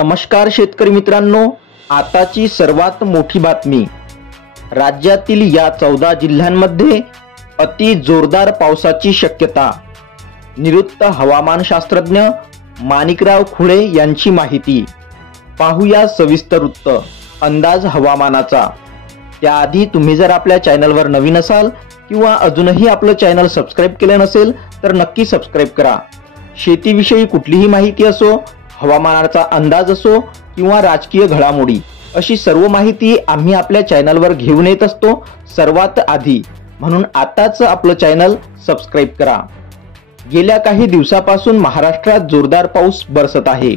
नमस्कार शेतकरी मित्रांनो, आताची सर्वात मोठी बातमी। राज्यातील या 14 जिल्ह्यांमध्ये अति जोरदार पावसाची शक्यता। निवृत्त हवामानशास्त्रज्ञ माणिकराव खुळे यांची माहिती। पाहूया सविस्तर वृत्त अंदाज हवामानाचा। त्याआधी तुम्ही जर आपल्या चॅनलवर नवीन असाल किंवा अजूनही आपलं चॅनल सबस्क्राइब केले नसेल तर नक्की सबस्क्राइब करा। शेतीविषयी कुठलीही माहिती असो, हवामानाचा अंदाज असो किंवा राजकीय घडामोडी, अशी सर्व माहिती आम्ही आपल्या चॅनलवर घेऊन येत असतो सर्वात आधी। म्हणून आताच आपलं चॅनल सबस्क्राइब करा। गेल्या काही दिवसापासून महाराष्ट्रात जोरदार पाऊस बरसत आहे।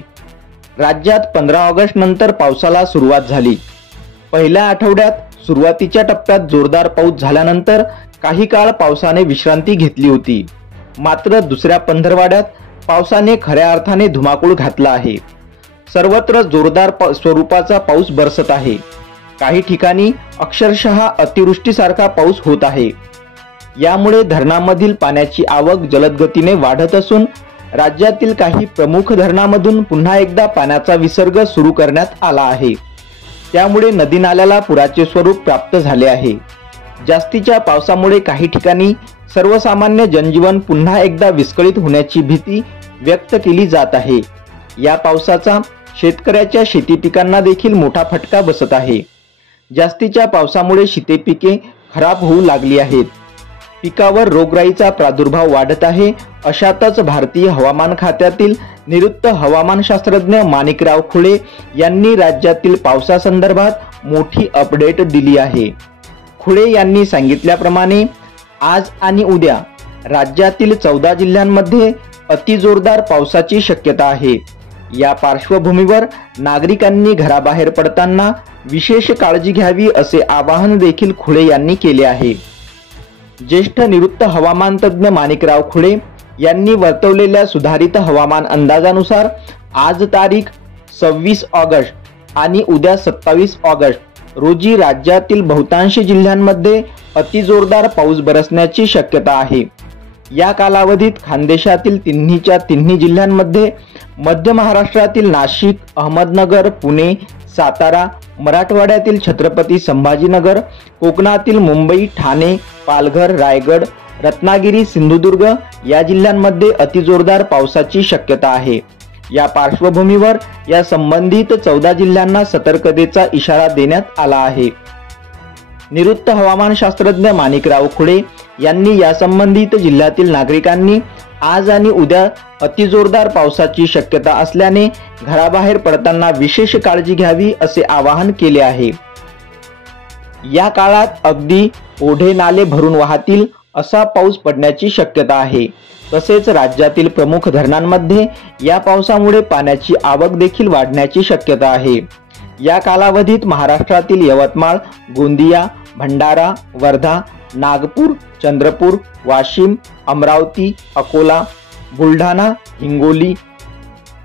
राज्यात 15 ऑगस्ट नंतर पावसाला सुरुवात झाली। पहिल्या आठवड्यात सुरुवातीच्या टप्प्यात जोरदार पाऊस झाल्यानंतर काही काळ पावसाने विश्रांती घेतली होती। मात्र दुसऱ्या पंधरवड्यात पावसाने खऱ्या अर्थाने धुमाकूळ घातला आहे। सर्वत्र जोरदार स्वरूपाचा पाऊस बरसत आहे। काही ठिकाणी अक्षरशः अतिवृष्टीसारखा पाऊस होत आहे। यामुळे धरणामधील पाण्याची आवक जलद गतीने वाढत असून राज्यातील काही प्रमुख धरणांमधून पुन्हा एकदा पाण्याचा विसर्ग सुरू करण्यात आला आहे। त्यामुळे नदी नाल्याला पुराचे स्वरूप प्राप्त झाले आहे। जास्तीच्या पावसामुळे काही ठिकाणी सर्वसामान्य जनजीवन पुन्हा एकदा विस्कळीत होण्याची भीती व्यक्त केली जात आहे। या पावसाचा शेतकऱ्याच्या शेती पिकांना देखील मोठा फटका बसत आहे। जास्तीच्या पावसामुळे शेतीपिके खराब होऊ लागली आहेत। पिकावर रोगराईचा प्रादुर्भाव वाढत आहे। अशातच भारतीय हवामान खात्यातील निवृत्त हवामानशास्त्रज्ञ माणिकराव खुळे यांनी राज्यातील पावसासंदर्भात मोठी अपडेट दिली आहे। खुळे यांनी सांगितल्याप्रमाणे आज आणि उद्या राज्यातील 14 जिल्ह्यांमध्ये अतिजोरदार पावसाची शक्यता आहे। या पार्श्वभूमीवर नागरिकांनी घराबाहेर पडताना विशेष काळजी घ्यावी असे आवाहन देखील खुळे यांनी केले आहे। ज्येष्ठ निवृत्त हवामान तज्ज्ञ माणिकराव खुळे यांनी वर्तवलेल्या सुधारित हवामान अंदाजानुसार आज तारीख 26 ऑगस्ट आणि उद्या 27 ऑगस्ट रोजी राज्यातील बहुतांश जिल्ह्यांमध्ये अतिजोरदार पाऊस बरसण्याची शक्यता आहे। या कालावधीत खानदेशातील तिन्हीच्या तिन्ही जिल्ह्यांमध्ये, मध्य महाराष्ट्रातील नाशिक, अहमदनगर, पुणे, सातारा, मराठवाड्यातील छत्रपती संभाजीनगर, कोकणातील मुंबई, ठाणे, पालघर, रायगड, रत्नागिरी, सिंधुदुर्ग या जिल्ह्यांमध्ये अतिजोरदार पावसाची शक्यता आहे। या पार्श्वभूमीवर या संबंधित 14 जिल्ह्यांना सतर्कतेचा इशारा देण्यात आला आहे। निवृत्त हवामानशास्त्रज्ञ माणिकराव खुळे यांनी या संबंधित जिल्ह्यातील नागरिकांनी आज आणि उद्या अतिजोरदार पावसाची शक्यता असल्याने घराबाहेर पडताना विशेष काळजी घ्यावी असे आवाहन केले आहे। या काळात अगदी ओढे नाले भरून वाहतील असा पाऊस पडण्याची शक्यता आहे। तसेच राज्यातील प्रमुख धरणांमध्ये या पावसामुळे पाण्याची आवक देखील वाढण्याची शक्यता आहे। या कालावधीत महाराष्ट्रातील यवतमाळ, गोंदिया, भंडारा, वर्धा, नागपूर, चंद्रपूर, वाशिम, अमरावती, अकोला, बुलढाणा, हिंगोली,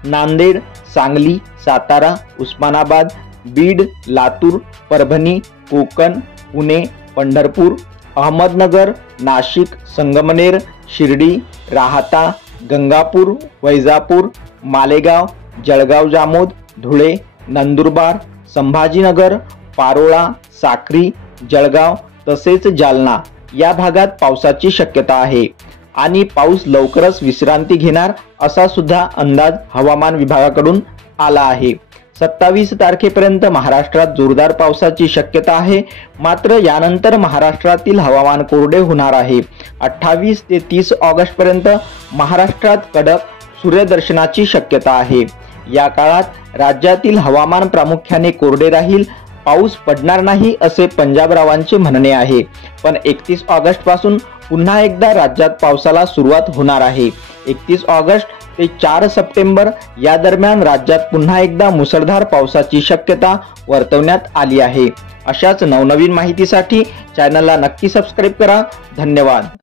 नांदेड, सांगली, सातारा, उस्मानाबाद, बीड, लातूर, परभणी, कोकण, पुणे, पंढरपूर, अहमदनगर, नाशिक, संगमनेर, शिर्डी, राहाता, गंगापूर, वैजापूर, मालेगाव, जळगाव, जामोद, धुळे, नंदुरबार, संभाजीनगर, पारोळा, साक्री, जळगाव तसेच जालना या भागात पावसाची शक्यता आहे आणि पाऊस लवकरच विश्रांती घेणार असा सुद्धा अंदाज हवामान विभागाकडून आला आहे। 27 तारखेपर्यंत महाराष्ट्रात जोरदार पावसाची शक्यता आहे। मात्र यानंतर महाराष्ट्रातील हवामान कोरडे होणार आहे। 28 ते 30 ऑगस्ट पर्यंत महाराष्ट्रात कडक सूर्यदर्शनाची शक्यता आहे। या काळात राज्यातील हवामान प्रामुख्याने कोरडे राहील, पाऊस पडणार नाही असे पंजाबरावांचे म्हणणे आहे। पण 31 ऑगस्ट पासून पुन्हा एकदा राज्यात पावसाला सुरुवात होणार आहे। 31 ऑगस्ट ते 4 सप्टेंबर या दरम्यान राज्यात पुन्हा एकदा मुसळधार पावसाची शक्यता वर्तवण्यात आली आहे। अशाच नवनवीन माहितीसाठी चॅनलला नक्की सबस्क्राइब करा। धन्यवाद।